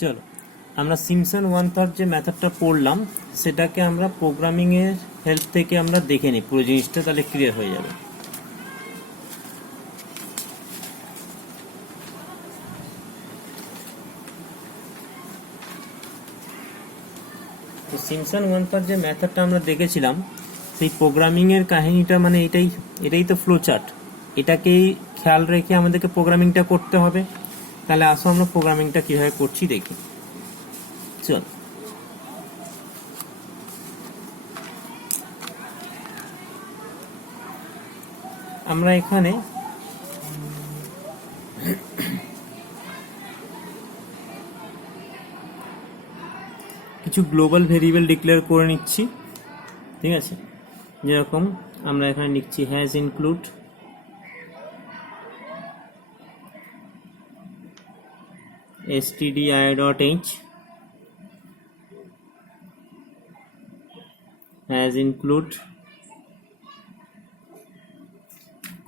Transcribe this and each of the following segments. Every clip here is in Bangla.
চলো আমরা সিম্পসন 1/3 যে মেথডটা পড়লাম সেটাকে আমরা প্রোগ্রামিং এর হেল্প থেকে আমরা দেখে নিই পুরো জিনিসটা, তাহলে ক্লিয়ার হয়ে যাবে। তো সিম্পসন 1/3 যে মেথডটা আমরা দেখেছিলাম সেই প্রোগ্রামিং এর কাহিনীটা মানে এটাই তো ফ্লো চার্ট, এটাকেই খেয়াল রেখে আমাদেরকে প্রোগ্রামিংটা করতে হবে। তাহলে আসো আমরা প্রোগ্রামিংটা কিভাবে করছি দেখি। চল আমরা এখানে কিছু গ্লোবাল ভেরিয়েবল ডিক্লেয়ার করে নিচ্ছি, ঠিক আছে। যেরকম আমরা এখানে লিখছি has include stdio.h has include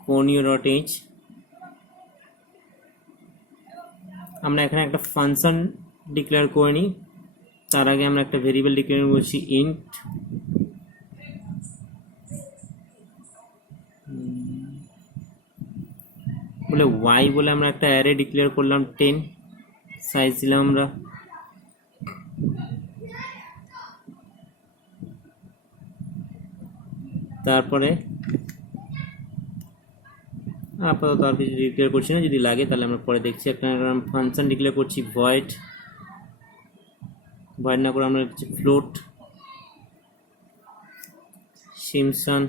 conio.h। আমরা এখানে একটা ফাংশন ডিক্লেয়ার করে নিই, তার আগে আমরা একটা ভেরিয়েবল ডিক্লেয়ার করছি ইন্ট বলে y বলে আমরা একটা অ্যারে ডিক্লেয়ার করলাম 10, সাইজ দিলাম আমরা তারপরে আপাতত আর কিছু ডিক্লেয়ার করছি না, যদি লাগে তাহলে আমরা পরে দেখছি। একটা ফাংশন ডিক্লেয়ার করছি ভয়েড না করে আমরা লিখছি ফ্লোট সিম্পসন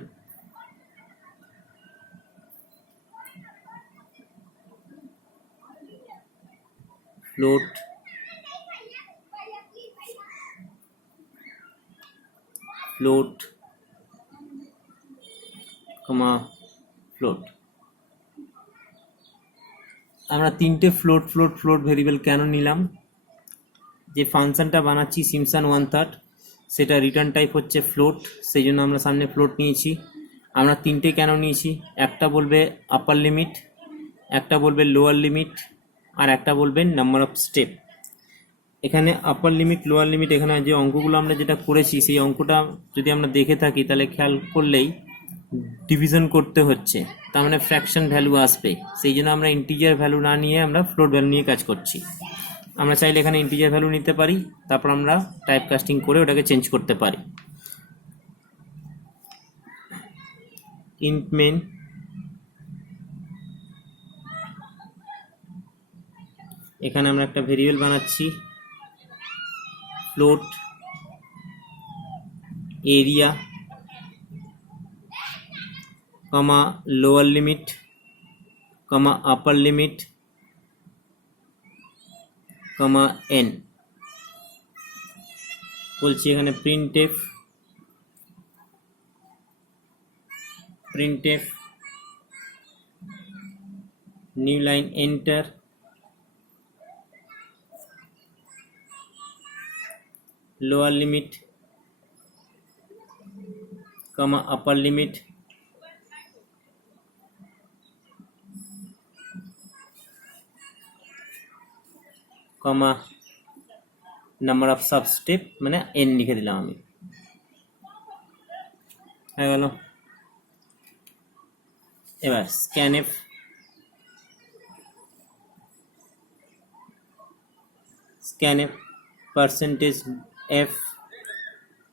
ফ্লোট কমা ফ্লোট। আমরা তিনটে ফ্লোট ভেরিয়েবল কেন নিলাম? যে ফাংশনটা বানাচ্ছি সিম্পসন 1/3 সেটা রিটার্ন টাইপ হচ্ছে ফ্লোট, সেই জন্য আমরা সামনে ফ্লোট নিয়েছি। আমরা তিনটে কেন নিয়েছি? একটা বলবে আপার লিমিট, একটা বলবে লোয়ার লিমিট, আর একটা বলবে নাম্বার অফ স্টেপ। এখানে আপার লিমিট লোয়ার লিমিট, এখানে যে অঙ্কগুলো আমরা যেটা করেছি সেই অঙ্কটা যদি আমরা দেখে থাকি তাহলে খেয়াল করলেই ডিভিশন করতে হচ্ছে, তার মানে ফ্র্যাকশন ভ্যালু আসবে। সেই জন্য আমরা ইন্টিজার ভ্যালু না নিয়ে আমরা ফ্লোট ভ্যালু নিয়ে কাজ করছি। আমরা চাইলে এখানে ইন্টিজার ভ্যালু নিতে পারি, তারপর আমরা টাইপ কাস্টিং করে ওটাকে চেঞ্জ করতে পারি। ইন্ট মেন এখানে আমরা একটা ভেরিয়েবল বানাচ্ছি ফ্লোট এরিয়া কমা লোয়ার লিমিট কমা আপার লিমিট কমা এন। বলছি এখানে printf new line enter lower limit comma upper limit comma number of sub step, মানে এন লিখে দিলাম আমি, হয়ে গেল। এবার scanf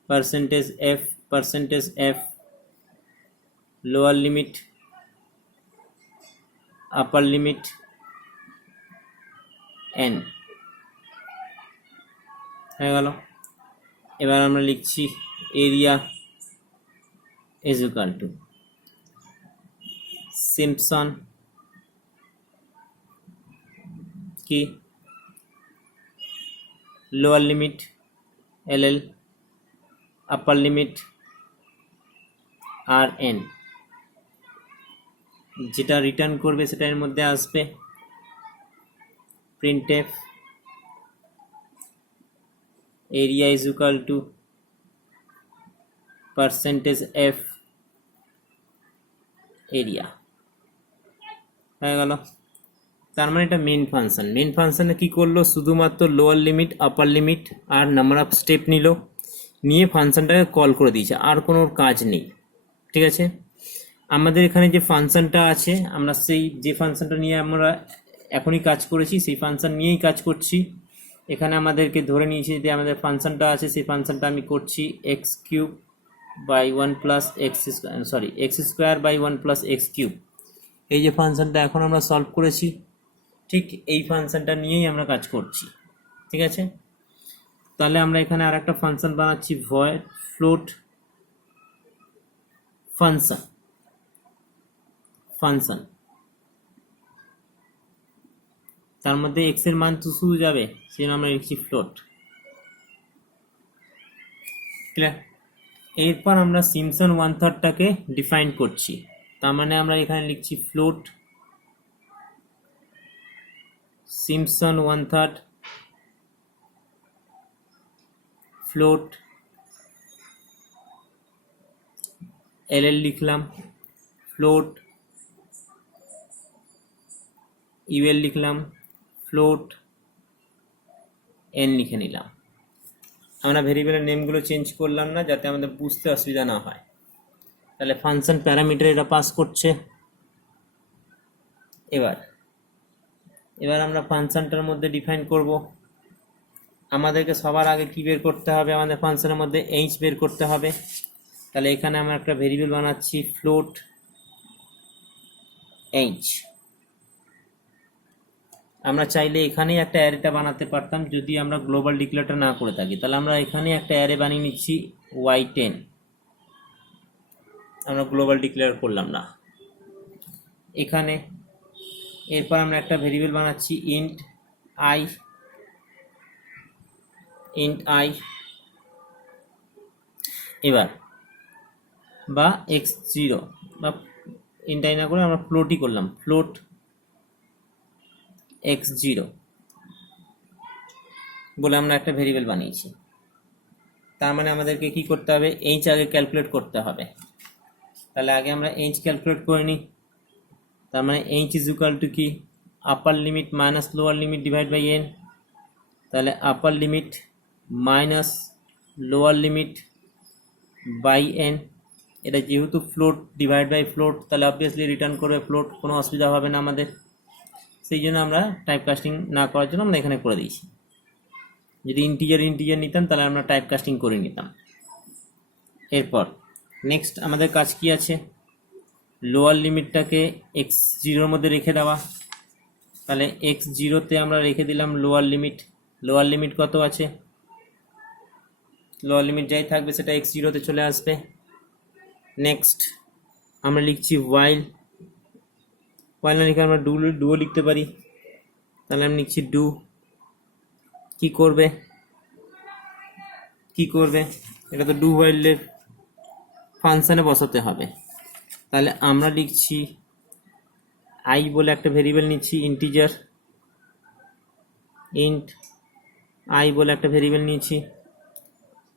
percentage F lower limit upper limit N, হয়ে গেল। এবার আমরা লিখছি area is equal two Simpson কি লোয়ার লিমিট এল আপার লিমিট আর এন, যেটা রিটার্ন করবে সেটা এর মধ্যে আসবে। Printf area is equal two percentage F area, হয়ে গেল। তার মানে এটা মেইন ফাংশন। মেইন ফাংশনে কি করলো, শুধুমাত্র লোয়ার লিমিট আপার লিমিট আর নাম্বার অফ স্টেপ নিল, নিয়ে ফাংশনটাকে কল করে দিয়েছে, আর কোনো কাজ নেই। ঠিক আছে, আমাদের এখানে যে ফাংশনটা আছে, আমরা সেই যে ফাংশনটা নিয়ে আমরা এখনই কাজ করেছি সেই ফাংশন নিয়েই কাজ করছি। এখানে আমাদেরকে ধরে নিয়েছি যে আমাদের ফাংশনটা আছে, সেই ফাংশনটা আমি করছি x cube by 1 plus x square by 1 plus x cube. এই যে ফাংশনটা এখন আমরা সলভ করেছি, ঠিক এই ফাংশনটা নিয়েই আমরা কাজ করছি। ঠিক আছে, তাহলে আমরা এখানে আর একটা ফাংশন বানাচ্ছি, ভয়েড ফ্লোট ফাংশন। তার মধ্যে এক্স এর মান তো শুধু যাবে, সেই জন্য আমরা লিখছি ফ্লোট। ক্লিয়ার? এরপর আমরা সিম্পসন 1/3টাকে ডিফাইন করছি, তার মানে আমরা এখানে লিখছি ফ্লোট সিম্পসন 1/3 ফ্লোট এল লিখলাম, ফ্লোট ইউএল লিখলাম, ফ্লোট এন লিখে নিলাম। আমরা ভেরিয়েবলের নেমগুলো চেঞ্জ করলাম না, যাতে আমাদের বুঝতে অসুবিধা না হয়। তাহলে ফাংশন প্যারামিটার এটা পাস করছে। এবার আমরা ফাংশনটার মধ্যে ডিফাইন করব। আমাদেরকে সবার আগে কি বের করতে হবে, আমাদের ফাংশনের মধ্যে এইচ বের করতে হবে। তাহলে এখানে আমরা একটা ভেরিয়েবল বানাচ্ছি, ফ্লোট এইচ। আমরা চাইলে এখানেই একটা অ্যারেটা বানাতে পারতাম, যদি আমরা গ্লোবাল ডিক্লেয়ারটা না করে থাকি। তাহলে আমরা এখানে একটা অ্যারে বানিয়ে নিচ্ছি y10, আমরা গ্লোবাল ডিক্লেয়ার করলাম না এখানে। এরপর আমরা একটা ভেরিয়েবল বানাচ্ছি ইন্ট আই, এবার বা x0, বা ইন্ট আই না করে আমরা ফ্লোটই করলাম, ফ্লোট x0 বলে আমরা একটা ভেরিয়েবল বানিয়েছি। তার মানে আমাদেরকে কি করতে হবে, এইচ আগে ক্যালকুলেট করতে হবে। তাহলে আগে আমরা এইচ ক্যালকুলেট করে নিই। তার মানে এইচ ইজ ইকুয়াল টু কি, upper limit minus lower limit divide by N. তাহলে upper limit minus lower limit by N, এটা যেহেতু ফ্লোট ডিভাইড বাই ফ্লোট, তাহলে অবভিয়াসলি রিটার্ন করবে ফ্লোট, কোনো অসুবিধা হবে না আমাদের। সেই জন্য আমরা টাইপ কাস্টিং না করার জন্য আমরা এখানে করে দিয়েছি। যদি ইন্টিজার নিতাম তাহলে আমরা টাইপ কাস্টিং করে নিতাম। এরপর নেক্সট আমাদের কাজ কি আছে, লোয়ার লিমিটটাকে x0-র মধ্যে রেখে দেওয়া। তাহলে x0-তে আমরা রেখে দিলাম লোয়ার লিমিট কত আছে, লোয়ার লিমিট যাই থাকবে সেটা x0-তে চলে আসবে। নেক্সট আমরা লিখছি while না লিখে আমরা ডুও লিখতে পারি। তাহলে আমি লিখছি ডু, কি করবে এটা তো ডু while-এর ফাংশনে বসাতে হবে। তাহলে আমরা লিখছি আই বলে একটা ভেরিয়েবল নিচ্ছি, ইন্টিজার ইন্ট আই বলে একটা ভেরিয়েবল নিয়েছি,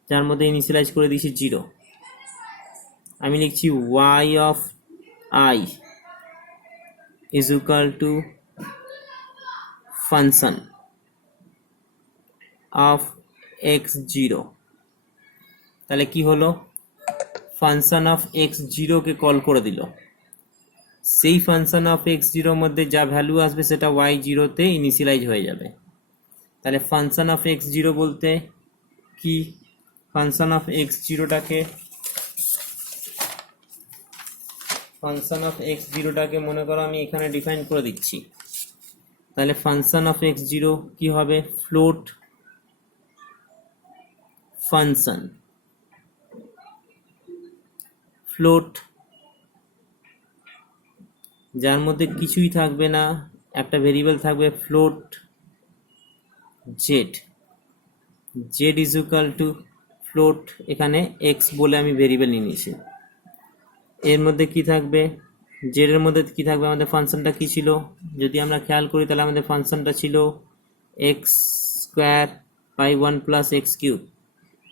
যার মধ্যে ইনিশিয়ালাইজ করে দিয়েছি 0। আমি লিখছি y of I is equal two function of x0। তাহলে কি হলো, ফাংশন অফ x0-কে কল করে দিল। সেই ফাংশন অফ x0-র মধ্যে যা ভ্যালু আসবে সেটা y0-তে ইনিশিয়ালাইজ হয়ে যাবে। তাহলে ফাংশন অফ x0 বলতে কি, ফাংশন অফ x0টাকে মনে করো আমি এখানে ডিফাইন করে দিচ্ছি। তাহলে ফাংশন অফ x0 কি হবে, ফ্লোট ফাংশন, ফ্লোট যার মধ্যে কিছুই থাকবে না, একটা ভেরিয়েবল থাকবে float Z is equal two float, এখানে এক্স বলে আমি ভেরিয়েবল নিয়ে নিয়েছি। এর মধ্যে কি থাকবে, জেড এর মধ্যে কি থাকবে, আমাদের ফাংশনটা কি ছিল যদি আমরা খেয়াল করি, তাহলে আমাদের ফাংশনটা ছিল x square by 1 plus x cube.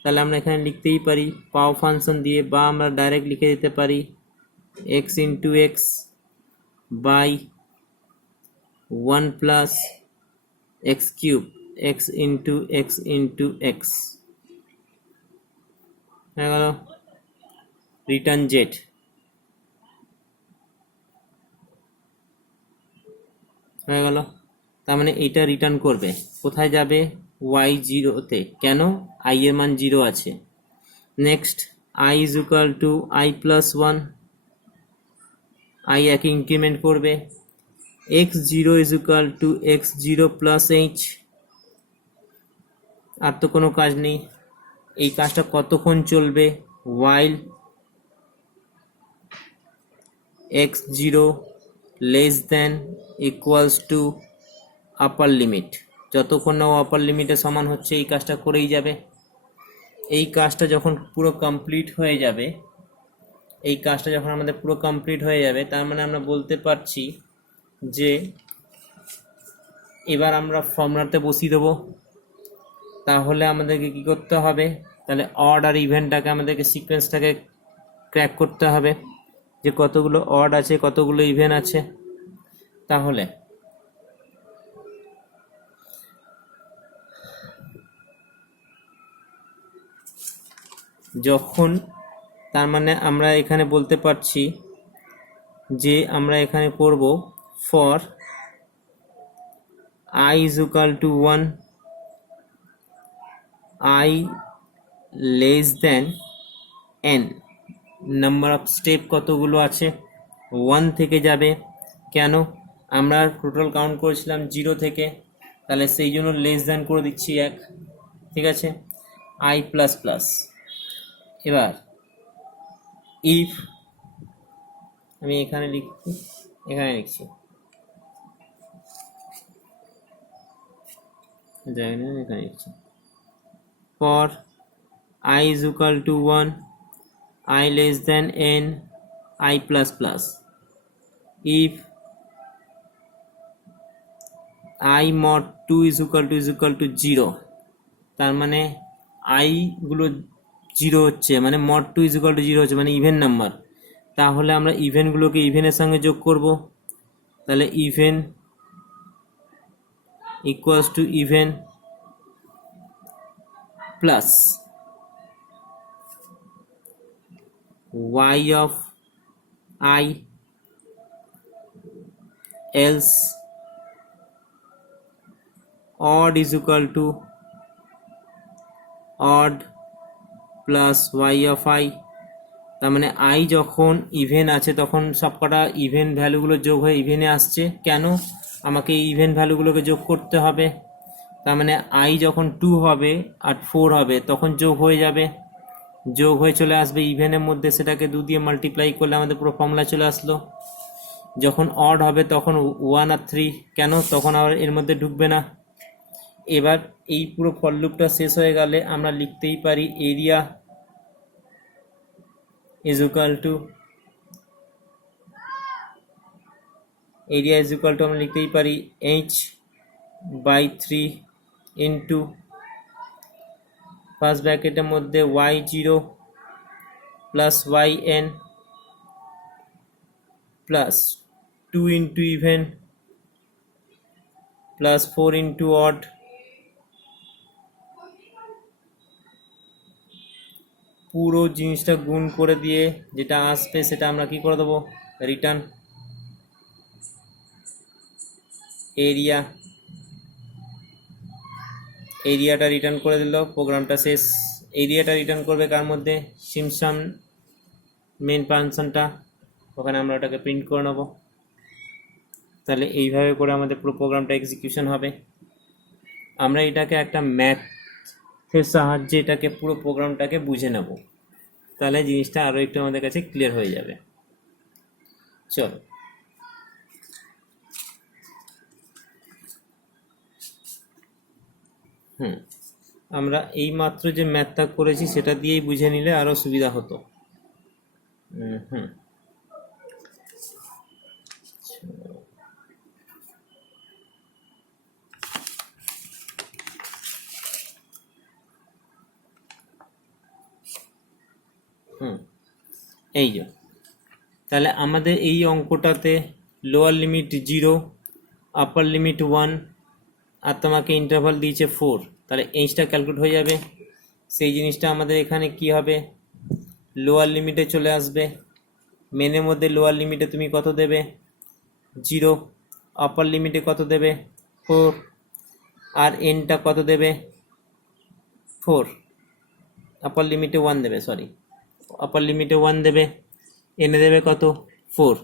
তাহলে আমরা এখানে লিখতেই পারি পাও ফাংশন দিয়ে, বা আমরা ডাইরেক্ট লিখে দিতে পারি x into x by 1 plus x cube x into x into x হয়ে গেল রিটার্ন জেড। হয়ে গেল, তার মানে এইটা রিটার্ন করবে কোথায় যাবে, ওয়াই জিরোতে, কেন আই এর মান 0 আছে। Next I is equal to I plus 1, I একে ইনক্রিমেন্ট করবে, X zero is equal to X zero plus H. আর তো কোনো কাজ নেই, এই কাজটা কতক্ষণ চলবে, while X zero less than equals to upper limit, যতক্ষণ না ও আপার লিমিটের সমান হচ্ছে এই কাজটা করেই যাবে। এই কাজটা যখন পুরো কমপ্লিট হয়ে যাবে, এই কাজটা যখন আমাদের পুরো কমপ্লিট হয়ে যাবে, তার মানে আমরা বলতে পারছি যে এবার আমরা ফর্মুলাতে বসিয়ে দেবো। তাহলে আমাদেরকে কি করতে হবে, তাহলে অড আর ইভেন্টটাকে আমাদেরকে সিকোয়েন্সটাকে ক্র্যাক করতে হবে যে কতগুলো অড আছে কতগুলো ইভেন আছে। তাহলে যখন, তার মানে আমরা এখানে বলতে পারছি যে আমরা এখানে করব for i is equal to 1, i less than n, number of step কতগুলো আছে 1 থেকে যাবে, কেন আমরা টোটাল কাউন্ট করেছিলাম 0 থেকে, তাহলে সেই জন্য লেস দ্যান করে দিচ্ছি 1, ঠিক আছে, i প্লাস প্লাস। এবার ইফ, আমি এখানে লিখছি, এখানে লিখছি, এখানে লিখছি for I is equal to 1, I less than n, I plus plus. If I mod 2 is equal to 0, তার মানে I গুলো 0 হচ্ছে, মানে mod 2 is equal to 0 হচ্ছে, মানে ইভেন নাম্বার। তাহলে আমরা ইভেনগুলোকে ইভেনের সঙ্গে যোগ করব, তাহলে even equals to even plus y of I else odd is equal to odd plus y of I, তার মানে I যখন ইভেন আছে তখন সবকটা ইভেন ভ্যালুগুলো যোগ হয়ে ইভেনে আসছে, কেন আমাকে এই ইভেন ভ্যালুগুলোকে যোগ করতে হবে, তার মানে I যখন 2 হবে আর 4 হবে তখন যোগ হয়ে যাবে, যোগ হয়ে চলে আসবে ইভেনের মধ্যে, সেটাকে 2 দিয়ে মাল্টিপ্লাই করলে আমাদের পুরো ফর্মুলা চলে আসলো। যখন অড হবে তখন 1 আর 3, কেন তখন আর এর মধ্যে ঢুকবে না। এবার এই পুরো ফর লুপটা শেষ হয়ে গেলে আমরা লিখতেই পারি এরিয়া is equal to, আমরা লিখতেই পারি h by 3 into ফার্স্ট ব্র্যাকেটের মধ্যে y0 plus yn plus 2 into even plus 4 into odd পুরো জিনিসটা গুণ করে দিয়ে যেটা আসবে সেটা আমরা কি করে দেবো, রিটার্ন এরিয়াটা রিটার্ন করে দিল, প্রোগ্রামটা শেষ। এরিয়াটা রিটার্ন করবে কার মধ্যে, সিম্পসন মেন ফাংশনটা, ওখানে আমরা ওটাকে প্রিন্ট করে নেব। তাহলে এইভাবে করে আমাদের পুরো প্রোগ্রামটা এক্সিকিউশন হবে। আমরা এটাকে একটা ম্যাথের সাহায্যে এটাকে পুরো প্রোগ্রামটাকে বুঝে নেব, তাহলে জিনিসটা আরও একটু আমাদের কাছে ক্লিয়ার হয়ে যাবে। চলো আমরা এই মাত্র যে ম্যাথটা করেছি সেটা দিয়েই বুঝে নিলে আরো সুবিধা হতো। এই যে তাহলে আমাদের এই অঙ্কটাতে লোয়ার লিমিট 0 আপার লিমিট 1 আর তোমাকে ইন্টারভাল দিয়েছে 4, তাহলে এইচটা ক্যালকুলেট হয়ে যাবে। সেই জিনিসটা আমাদের এখানে কি হবে, লোয়ার লিমিটে চলে আসবে। মেনের মধ্যে লোয়ার লিমিটে তুমি কত দেবে, 0, আপার লিমিটে কত দেবে, 4, আর এনটা কত দেবে, 4, আপার লিমিটে 1 দেবে, সরি, আপার লিমিটে 1 দেবে, এনে দেবে কত, 4।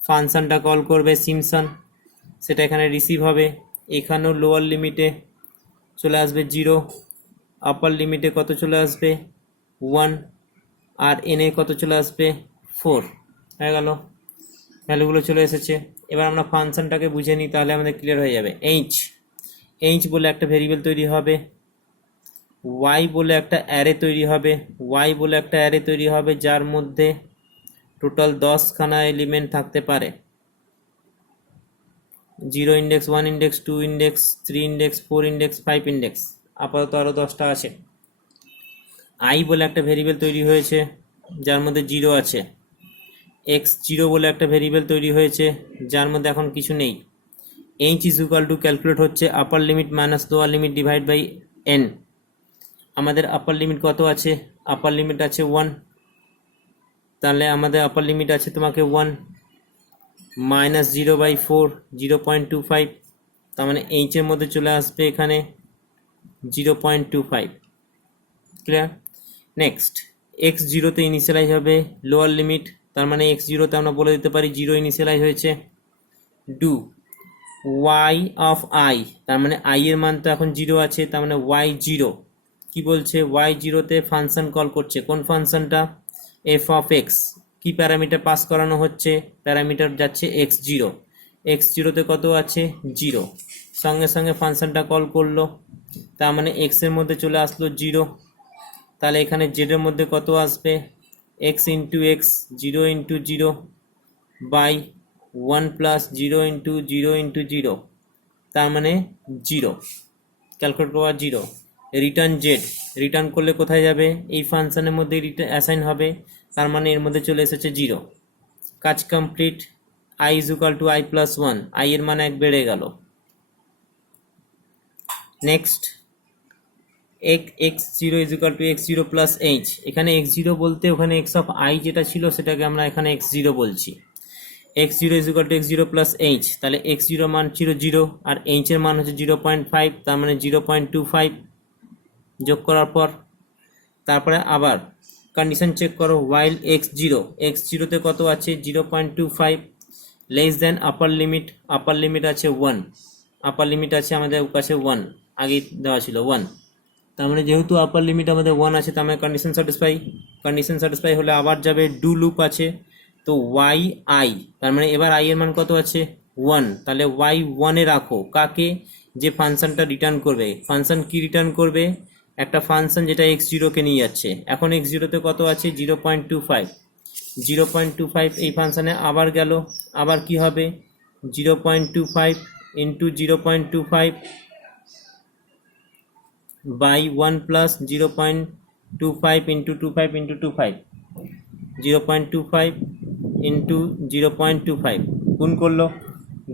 ফাংশনটা কল করবে সিমসন, সেটা এখানে রিসিভ হবে। এখানেও লোয়ার লিমিটে চলে আসবে 0, আপার লিমিটে কত চলে আসবে, 1, আর এনে কত চলে আসবে, 4। হয়ে গেল, ভ্যালুগুলো চলে এসেছে। এবার আমরা ফাংশনটাকে বুঝে নিই, তাহলে আমাদের ক্লিয়ার হয়ে যাবে। এইচ বলে একটা ভেরিয়েবল তৈরি হবে, ওয়াই বলে একটা অ্যারে তৈরি হবে, যার মধ্যে টোটাল 10খানা এলিমেন্ট থাকতে পারে। 0 index, 1 index, 2 index, 3 index, 4 index, 5 index, আপাতত আরও 10টা আছে। আই বলে একটা ভেরিয়েবল তৈরি হয়েছে, যার মধ্যে 0 আছে। x0 বলে একটা ভেরিয়েবল তৈরি হয়েছে, যার মধ্যে এখন কিছু নেই। H is equal to calculate হচ্ছে upper limit minus lower limit divide by N. আমাদের আপার লিমিট কত আছে, আপার লিমিট আছে 1, তাহলে আমাদের আপার লিমিট আছে তোমাকে 1 মাইনাস 0/4, 0.25, তার মানে এইচের মধ্যে চলে আসবে এখানে 0.25। ক্লিয়ার? নেক্সট, x0তে ইনিশিয়ালাইজ হবে লোয়ার লিমিট, তার মানে x0তে আমরা বলে দিতে পারি 0 ইনিশিয়ালাইজ হয়েছে। ডু y অফ i, তার মানে i এর মান তো এখন 0 আছে, তার মানে y0 কি বলছে, y0তে ফাংশন কল করছে। কোন ফাংশনটা, f অফ x। কি প্যারামিটার পাস করানো হচ্ছে, প্যারামিটার যাচ্ছে x0, x0তে কত আছে, 0, সঙ্গে সঙ্গে ফাংশনটা কল করলো, তার মানে x এর মধ্যে চলে আসলো 0, তাহলে এখানে z এর মধ্যে কত আসবে, x into x, 0 into 0 by 1 plus 0 into 0 into 0, তার মানে 0, ক্যালকুলেট করা 0। রিটার্ন জেড, রিটার্ন করলে কোথায় যাবে, এই ফাংশনের মধ্যে অ্যাসাইন হবে, তার মানে এর মধ্যে চলে এসেছে 0। কাজ complete. i is equal two i plus 1, i এর মান 1 বেড়ে গেল। Next, x0 is equal two x0 plus h। এখানে x0 বলতে ওখানে x অফ i যেটা ছিল সেটাকে আমরা এখানে x0 বলছি। x0 is equal two x0 plus h, তাহলে x0 মান ছিল 0 আর h এর মান হচ্ছে 0.5, তার মানে 0.25 যোগ করার পর তারপরে আবার কন্ডিশন চেক করো, while x0তে কত আছে, 0.25, লেস দেন আপার লিমিট আছে 1, আপার লিমিট আছে আমাদের কাছে 1, আগে দেওয়া ছিল 1, তার মানে যেহেতু আপার লিমিট আমাদের 1 আছে, তার মানে কন্ডিশন স্যাটিসফাই হলে আবার যাবে ডু লুপ আছে, তো y তার মানে এবার i এর মান কত আছে, 1, তাহলে y1 এ রাখো কাকে, যে ফাংশনটা রিটার্ন করবে। ফাংশন কি রিটার্ন করবে, একটা ফাংশন যেটা x0 কে নিয়ে যাচ্ছে। এখন x0তে কত আছে, 0.25, এই ফাংশনে আবার গেল, আবার কি হবে, 0.25 into 0.25 by 1 plus 0.25 into 25 into 25, 0.25 into 0.25 গুণ করলো,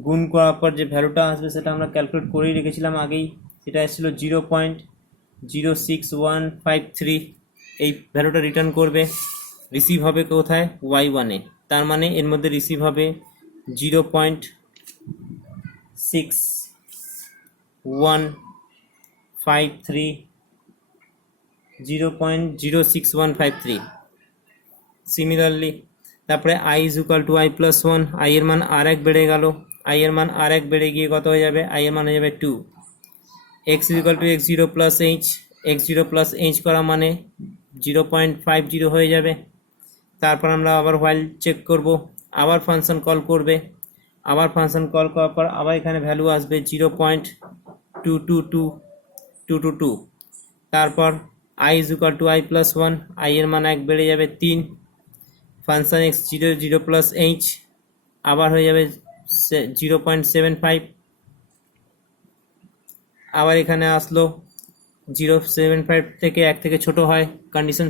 গুণ করার পর যে ভ্যালুটা আসবে সেটা আমরা ক্যালকুলেট করেই রেখেছিলাম আগেই, সেটা এসেছিল 0.06153। এই ভ্যালুটা রিটার্ন করবে, রিসিভ হবে কোথায়, y1 এ, তার মানে এর মধ্যে রিসিভ হবে 0.6153। সিমিলারলি তারপরে i is equal two i plus 1, i এর মান আর 1 বেড়ে গেল, i এর মান আর 1 বেড়ে গিয়ে কত হয়ে যাবে, i এর মান হয়ে যাবে 2। x is equal two x0 plus h, x0 plus h করা মানে 0.50 হয়ে যাবে। তারপর আমরা আবার while চেক করব, আবার ফাংশন কল করবে, আবার ফাংশন কল করার পর আবার এখানে ভ্যালু আসবে 0.2222, তারপর i is equal two i plus 1, i এর মান 1 বেড়ে যাবে 3, ফাংশন x0 প্লাস h আবার হয়ে যাবে 0.75, আবার এখানে আসলো 0.75 থেকে 1 থেকে ছোট হয়, কন্ডিশন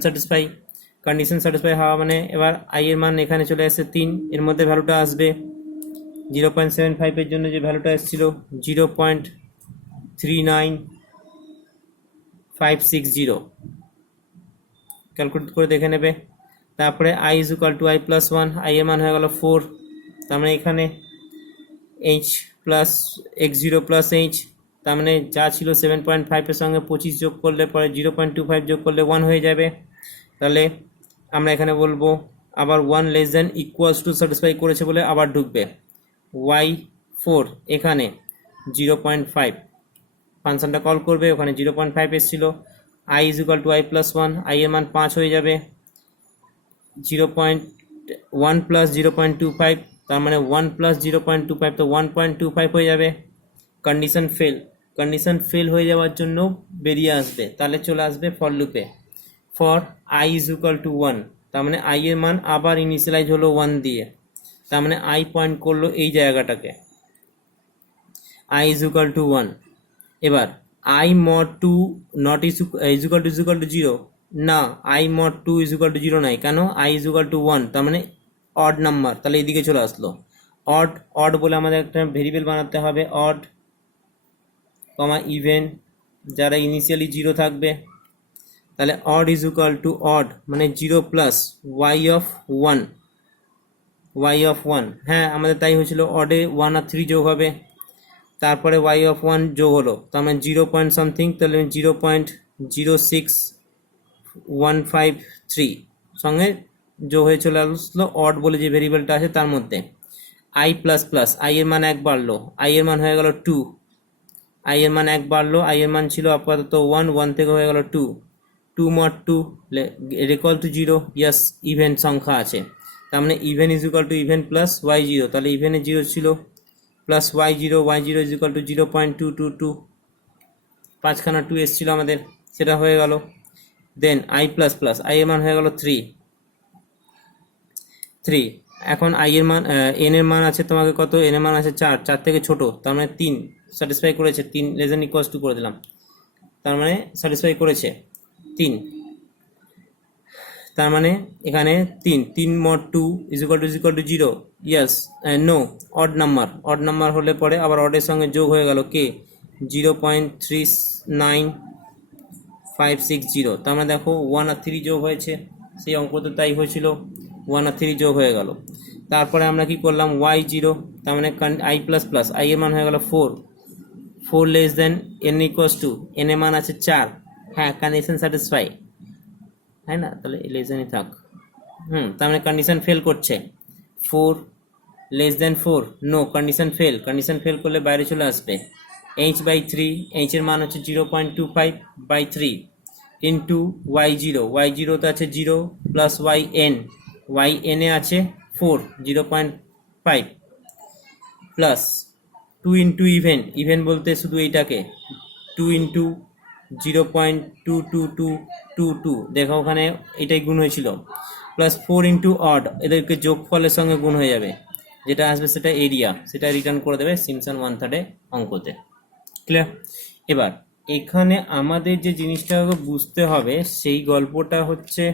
স্যাটিসফাই হওয়া মানে এবার i এর মান এখানে চলে আসছে 3, এর মধ্যে ভ্যালুটা আসবে 0.75 এর জন্য যে ভ্যালুটা এসেছিল 0.39560, ক্যালকুলেট করে দেখে নেবে। তারপরে i is equal two i+1, i এর মান হয়ে গেল 4, তার মানে এখানে h plus x0 plus h, তার মানে যা ছিল 7.5 এর সঙ্গে 25 যোগ করলে পরে 0.25 যোগ করলে 1 হয়ে যাবে। তাহলে আমরা এখানে বলবো আবার 1 less than equals to satisfy করেছে বলে আবার ঢুকবে y4 এখানে 0.5, ফাংশনটা কল করবে, ওখানে 0.5 এসেছিল, i is equal two i+1, i এর মান 5 হয়ে যাবে, 0.1 প্লাস 0.25, তার মানে 1 প্লাস 0.25, তো 1.25 হয়ে যাবে। কন্ডিশন ফেল হয়ে যাওয়ার জন্য বেরিয়ে আসবে, তাহলে চলে আসবে ফর লুপে, for i is equal two 1, তার মানে i এর মান আবার ইনিশিয়ালাইজ হলো 1 দিয়ে, তার মানে i পয়েন্ট করলো এই জায়গাটাকে, i ইজ ইকুয়াল টু 1। এবার i mod 2 not is equal to 0, না i mod 2 is equal to 0 নাই, কেন i ইজ ইকুয়াল টু 1, তার মানে অড নাম্বার, তাহলে এদিকে চলে আসলো। অড বলে আমাদের একটা ভেরিয়েবল বানাতে হবে, অড কমা ইভেন, যারা ইনিশিয়ালি 0 থাকবে, তাহলে odd is equal two odd মানে 0 প্লাস y অফ 1, হ্যাঁ আমাদের তাই হয়েছিল, অডে 1 আর 3 যোগ হবে, তারপরে y অফ 1 যোগ হলো, তার মানে 0 পয়েন্ট সামথিং, তাহলে 0.06153 সঙ্গে যোগ হয়ে চলে আসলো অড বলে যে ভেরিয়েবলটা আছে তার মধ্যে। i প্লাস প্লাস, i এর মান 1 বাড়লো, i এর মান হয়ে গেল 2, i এর মান 1 বাড়লো, i এর মান ছিল আপাতত 1 থেকে হয়ে গেল 2 mod 2 equal to 0, yes even সংখ্যা আছে, তার মানে even is equal two even plus y0, তাহলে ইভেনের 0 ছিল plus y0 is equal two 0.222, 5খানা 2 এসেছিল আমাদের, সেটা হয়ে গেল। দেন i প্লাস প্লাস, i এর মান হয়ে গেল 3, এখন i এর মান n এর মান আছে তোমাকে কত, n এর মান আছে 4 থেকে ছোট, তার মানে 3 স্যাটিসফাই করেছে, 3 লেস দ্যান ইকুয়ালস টু করে দিলাম, তার মানে স্যাটিসফাই করেছে 3, তার মানে এখানে 3 mod 2 is equal to 0, yes no, odd number হলে পরে আবার অডের সঙ্গে যোগ হয়ে গেল কে 0.39560, তার মানে দেখো 1 আর 3 যোগ হয়েছে, সেই অঙ্ক তো তাই হয়েছিল, 1 আর 3 যোগ হয়ে গেল। তারপরে আমরা কি করলাম y0, তার মানে i প্লাস প্লাস, i এর মান হয়ে গেল 4 less then n equals to, n এর মান আছে 4, হ্যাঁ কন্ডিশন স্যাটিসফাই, তাই না, তাহলে লেসেনই থাক, তার মানে কন্ডিশন ফেল করছে, 4 less than 4, no condition fail করলে বাইরে চলে আসবে, h/3, h এর মান হচ্ছে 0.25/3 ইন্টু y0 তে আছে 0 প্লাস yn এ আছে 4, 0.5 প্লাস 2 ইন্টু ইভেন বলতে শুধু এইটাকে 2 ইন্টু 0.22222, দেখো ওখানে এটাই গুণ হয়েছিল, প্লাস 4 ইন্টু অড, এদেরকে যোগফলের সঙ্গে গুণ হয়ে যাবে, যেটা আসবে সেটা এরিয়া, সেটা রিটার্ন করে দেবে সিম্পসন 1/3 অঙ্কতে, ক্লিয়ার। এবার এখানে আমাদের যে জিনিসটা বুঝতে হবে সেই গল্পটা হচ্ছে